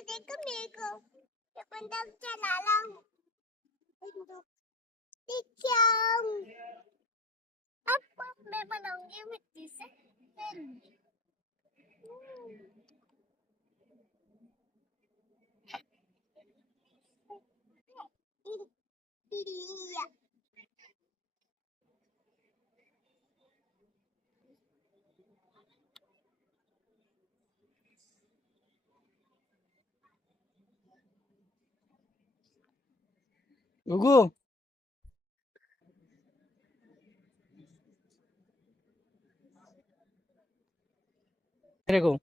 देखो मेरे को ये बंदूक चला रहा हूँ बंदूक देखिए अब मैं बनाऊंगी मिट्टी से पेन गुगू मेरे को